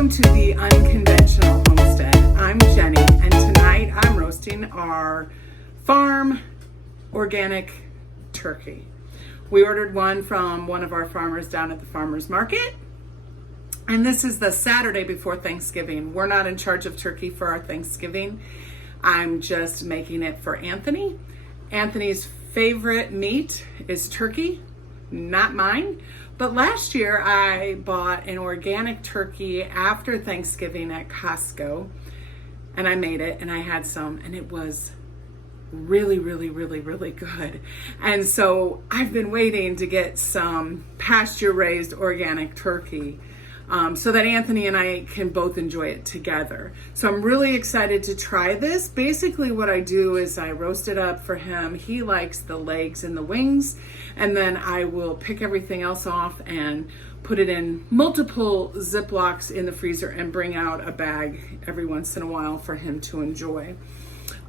Welcome to the Unconventional Homestead. I'm Jenny, and tonight I'm roasting our farm organic turkey. We ordered one from one of our farmers down at the farmer's market, and this is the Saturday before Thanksgiving. We're not in charge of turkey for our Thanksgiving. I'm just making it for Anthony. Anthony's favorite meat is turkey, not mine. But last year I bought an organic turkey after Thanksgiving at Costco, and I made it and I had some, and it was really good. And so I've been waiting to get some pasture raised organic turkey so that Anthony and I can both enjoy it together. So I'm really excited to try this. Basically what I do is I roast it up for him. He likes the legs and the wings, and then I will pick everything else off and put it in multiple Ziplocs in the freezer and bring out a bag every once in a while for him to enjoy.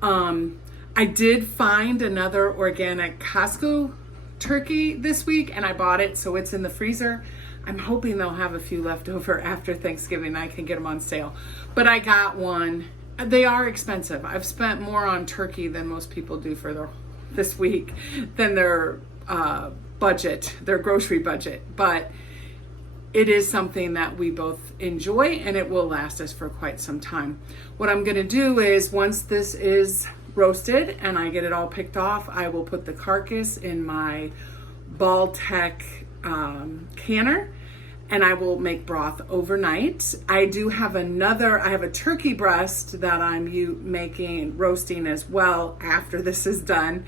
I did find another organic Costco turkey this week and I bought it, so it's in the freezer. I'm hoping they'll have a few left over after Thanksgiving. I can get them on sale. But I got one. They are expensive. I've spent more on turkey than most people do for this week than their budget, their grocery budget. But it is something that we both enjoy and it will last us for quite some time. What I'm gonna do is once this is roasted and I get it all picked off, I will put the carcass in my Baltec canner and I will make broth overnight. I do have I have a turkey breast that I'm roasting as well after this is done,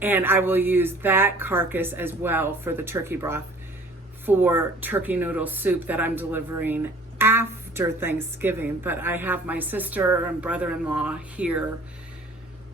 and I will use that carcass as well for the turkey broth for turkey noodle soup that I'm delivering after Thanksgiving. But I have my sister and brother-in-law here,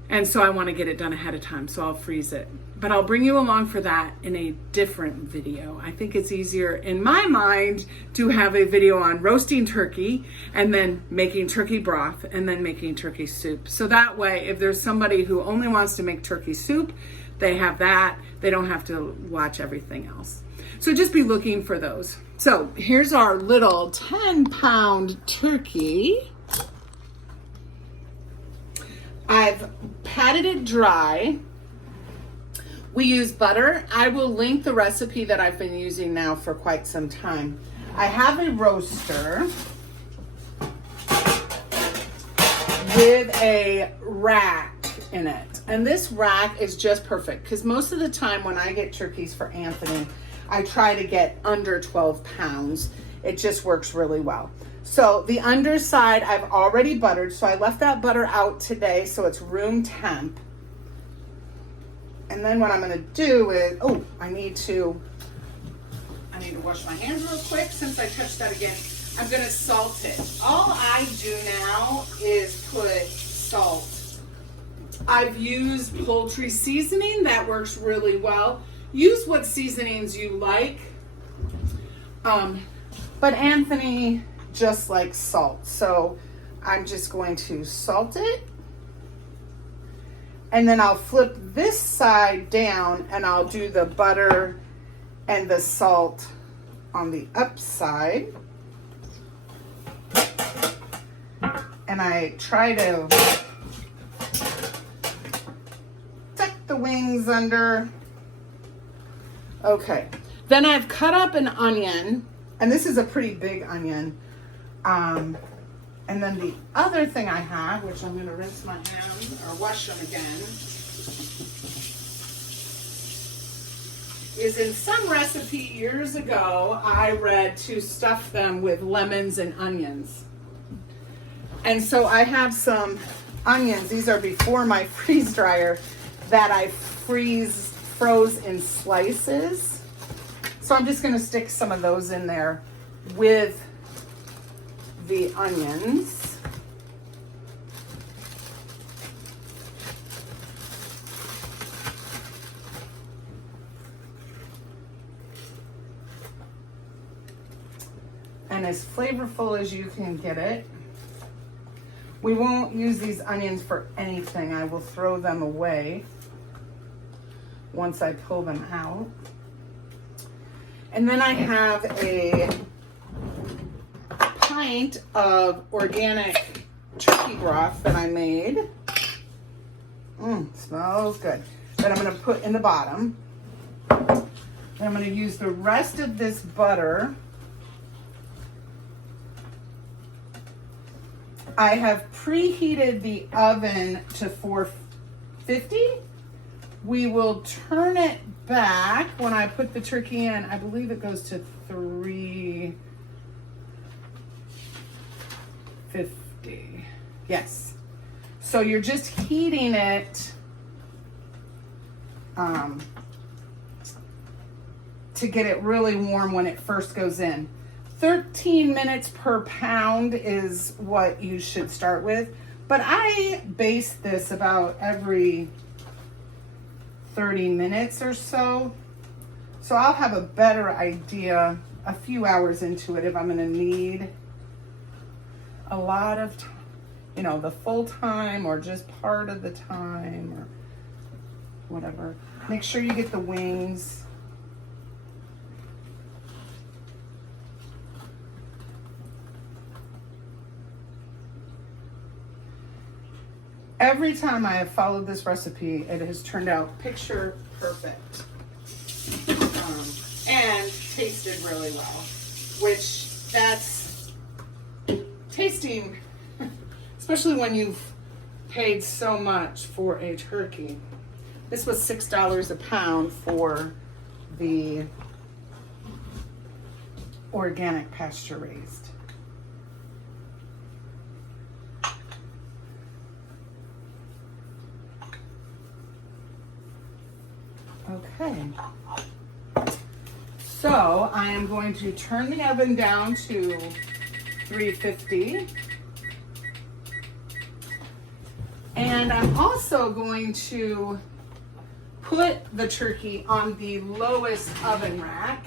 and so I want to get it done ahead of time, so I'll freeze it. But I'll bring you along for that in a different video. I think it's easier in my mind to have a video on roasting turkey and then making turkey broth and then making turkey soup. So that way, if there's somebody who only wants to make turkey soup, they have that. They don't have to watch everything else. So just be looking for those. So here's our little 10-pound turkey. I've patted it dry. We use butter. I will link the recipe that I've been using now for quite some time. I have a roaster with a rack in it. And this rack is just perfect because most of the time when I get turkeys for Anthony, I try to get under 12 pounds. It just works really well. So the underside I've already buttered, so I left that butter out today so it's room temp. And then what I'm gonna do is, I need to wash my hands real quick since I touched that again. I'm gonna salt it. All I do now is put salt. I've used poultry seasoning, that works really well. Use what seasonings you like. But Anthony just likes salt, so I'm just going to salt it. And then I'll flip this side down and I'll do the butter and the salt on the upside. And I try to tuck the wings under. Okay, then I've cut up an onion, and this is a pretty big onion. And then the other thing I have, which I'm going to rinse my hands or wash them again, is in some recipe years ago, I read to stuff them with lemons and onions. And so I have some onions. These are before my freeze dryer that I froze in slices. So I'm just going to stick some of those in there with the onions. And as flavorful as you can get it. We won't use these onions for anything. I will throw them away once I pull them out. And then I have a pint of organic turkey broth that I made. Smells good. That I'm going to put in the bottom. And I'm going to use the rest of this butter. I have preheated the oven to 450. We will turn it back when I put the turkey in. I believe it goes to 350. Yes. So you're just heating it to get it really warm when it first goes in. 13 minutes per pound is what you should start with, but I base this about every 30 minutes or so. So I'll have a better idea a few hours into it if I'm gonna need a lot of time, you know, the full time or just part of the time or whatever. Make sure you get the wings. Every time I have followed this recipe, it has turned out picture perfect. And tasted really well, which that's tasting, especially when you've paid so much for a turkey. This was $6 a pound for the organic pasture raised. Okay, so I am going to turn the oven down to 350. And I'm also going to put the turkey on the lowest oven rack.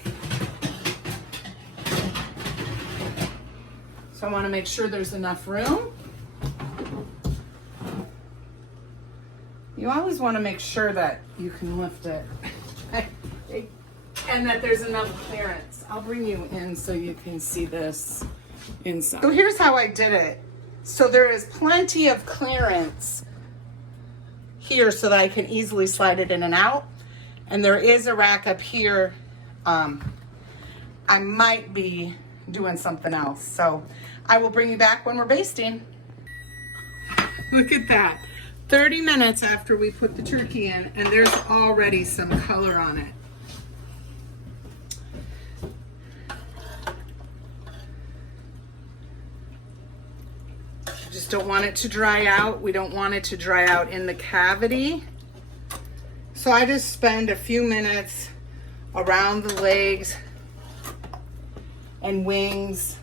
So I want to make sure there's enough room. You always want to make sure that you can lift it and that there's enough clearance. I'll bring you in so you can see this inside. So here's how I did it. So there is plenty of clearance here so that I can easily slide it in and out. And there is a rack up here. I might be doing something else. So I will bring you back when we're basting. Look at that. 30 minutes after we put the turkey in, and there's already some color on it. I just don't want it to dry out. We don't want it to dry out in the cavity. So I just spend a few minutes around the legs and wings,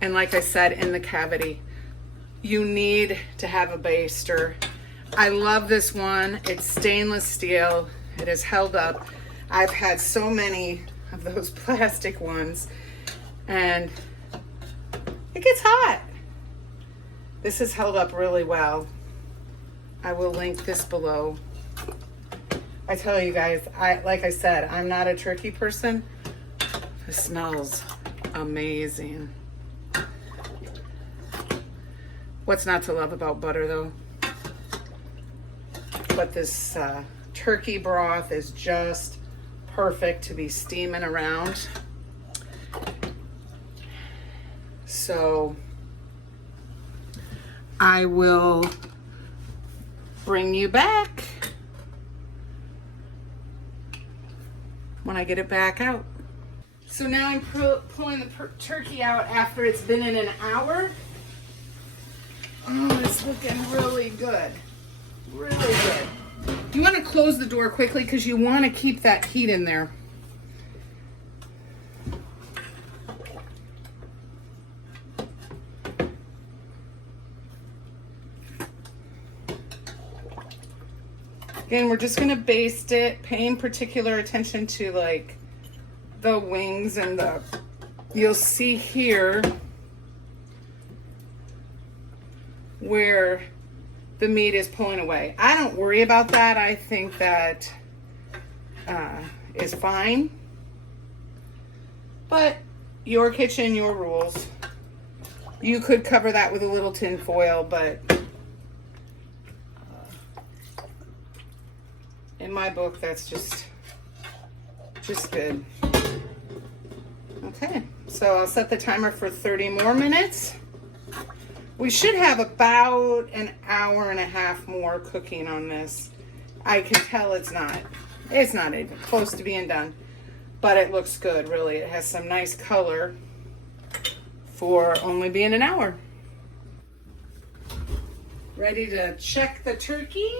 and like I said, in the cavity. You need to have a baster. I love this one. It's stainless steel. It has held up. I've had so many of those plastic ones and it gets hot. This has held up really well. I will link this below. I tell you guys, like I said, I'm not a turkey person. It smells amazing. What's not to love about butter though? But this turkey broth is just perfect to be steaming around. So I will bring you back when I get it back out. So now I'm pulling the turkey out after it's been in an hour. Oh, it's looking really good. Really good. You want to close the door quickly because you want to keep that heat in there. Again, we're just going to baste it, paying particular attention to like the wings and the, you'll see here where the meat is pulling away. I don't worry about that. I think that is fine. But your kitchen, your rules. You could cover that with a little tin foil, but in my book, that's just good. Okay, so I'll set the timer for 30 more minutes. We should have about an hour and a half more cooking on this. I can tell it's not even close to being done, but it looks good, really. It has some nice color for only being an hour. Ready to check the turkey?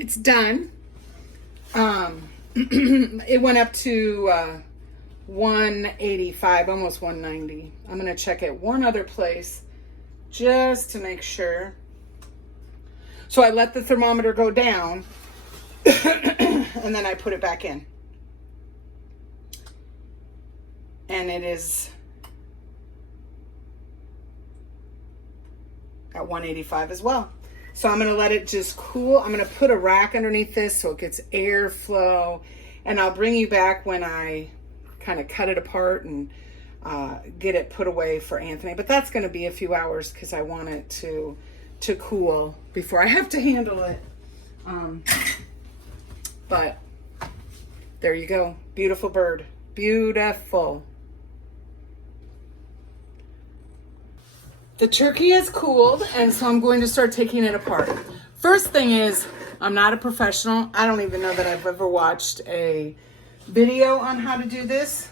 It's done. It went up to 185, almost 190. I'm going to check it one other place just to make sure. So I let the thermometer go down and then I put it back in. And it is at 185 as well. So I'm going to let it just cool. I'm going to put a rack underneath this so it gets airflow. And I'll bring you back when I kind of cut it apart and get it put away for Anthony. But that's going to be a few hours because I want it to cool before I have to handle it. But there you go. Beautiful bird. Beautiful. The turkey has cooled, and so I'm going to start taking it apart. First thing is, I'm not a professional. I don't even know that I've ever watched a video on how to do this.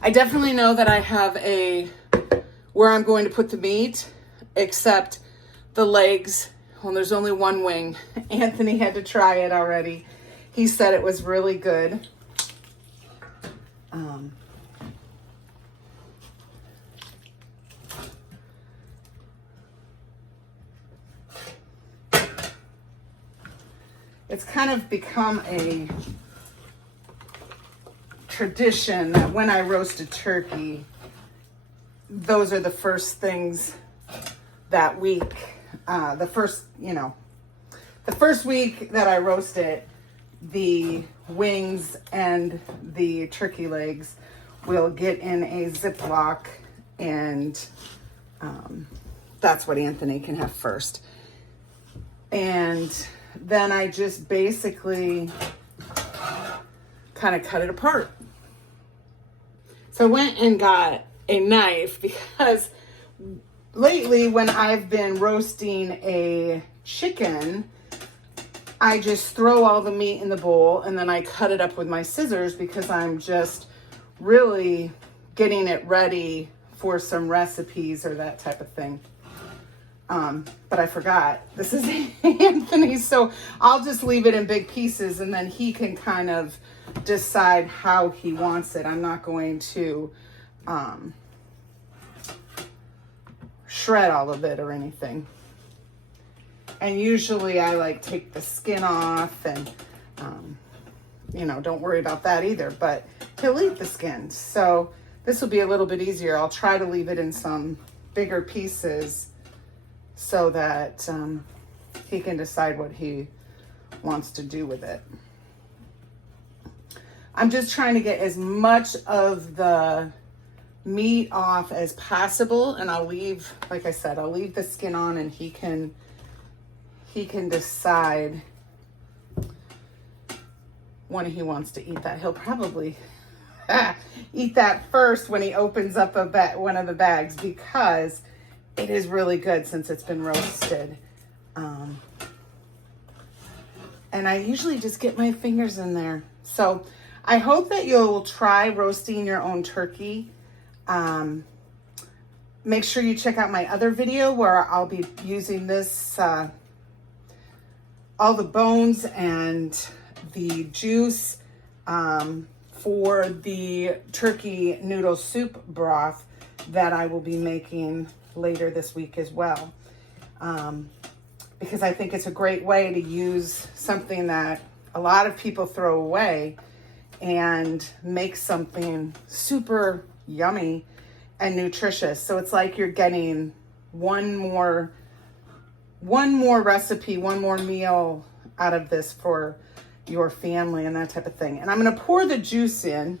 I definitely know that I have where I'm going to put the meat, except the legs. Well, there's only one wing. Anthony had to try it already. He said it was really good. It's kind of become a tradition that when I roast a turkey, those are the first things that week. The first week that I roast it, the wings and the turkey legs will get in a Ziploc, and that's what Anthony can have first. And then I just basically kind of cut it apart. So I went and got a knife because lately when I've been roasting a chicken, I just throw all the meat in the bowl and then I cut it up with my scissors because I'm just really getting it ready for some recipes or that type of thing. But I forgot. This is Anthony, so I'll just leave it in big pieces and then he can kind of decide how he wants it. I'm not going to shred all of it or anything. And usually I like take the skin off and, don't worry about that either, but he'll eat the skin. So this will be a little bit easier. I'll try to leave it in some bigger pieces so that he can decide what he wants to do with it. I'm just trying to get as much of the meat off as possible, and I'll leave, like I said, I'll leave the skin on and he can decide when he wants to eat that. He'll probably eat that first when he opens up one of the bags, because it is really good since it's been roasted. And I usually just get my fingers in there. So I hope that you'll try roasting your own turkey. Make sure you check out my other video where I'll be using this, all the bones and the juice for the turkey noodle soup broth that I will be making later this week as well. Because I think it's a great way to use something that a lot of people throw away and make something super yummy and nutritious. So it's like you're getting one more recipe, one more meal out of this for your family and that type of thing. And I'm going to pour the juice in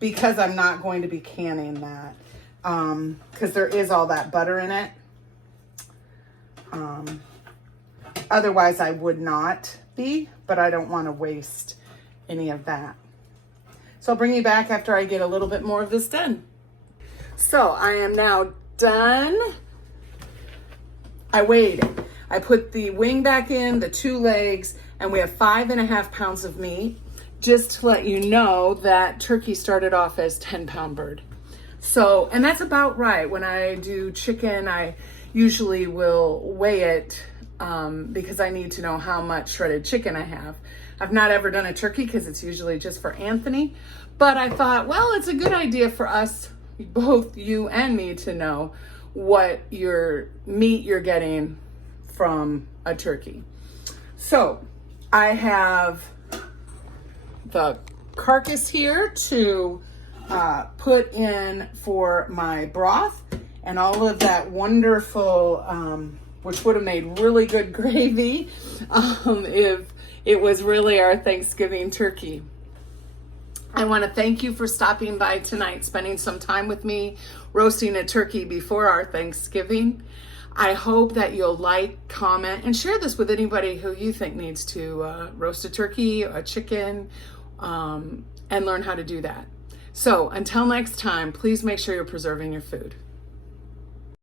because I'm not going to be canning that because there is all that butter in it. Otherwise I would not be, but I don't want to waste any of that. So I'll bring you back after I get a little bit more of this done. So I am now done. I weighed it. I put the wing back in, the 2 legs, and we have 5.5 pounds of meat. Just to let you know that turkey started off as 10-pound bird. So, and that's about right. When I do chicken, I usually will weigh it because I need to know how much shredded chicken I have. I've not ever done a turkey because it's usually just for Anthony, but I thought, well, it's a good idea for us, both you and me, to know what your meat you're getting from a turkey. So I have the carcass here to put in for my broth and all of that wonderful, which would have made really good gravy if it was really our Thanksgiving turkey. I want to thank you for stopping by tonight, spending some time with me, roasting a turkey before our Thanksgiving. I hope that you'll like, comment, and share this with anybody who you think needs to roast a turkey, a chicken, and learn how to do that. So until next time, please make sure you're preserving your food.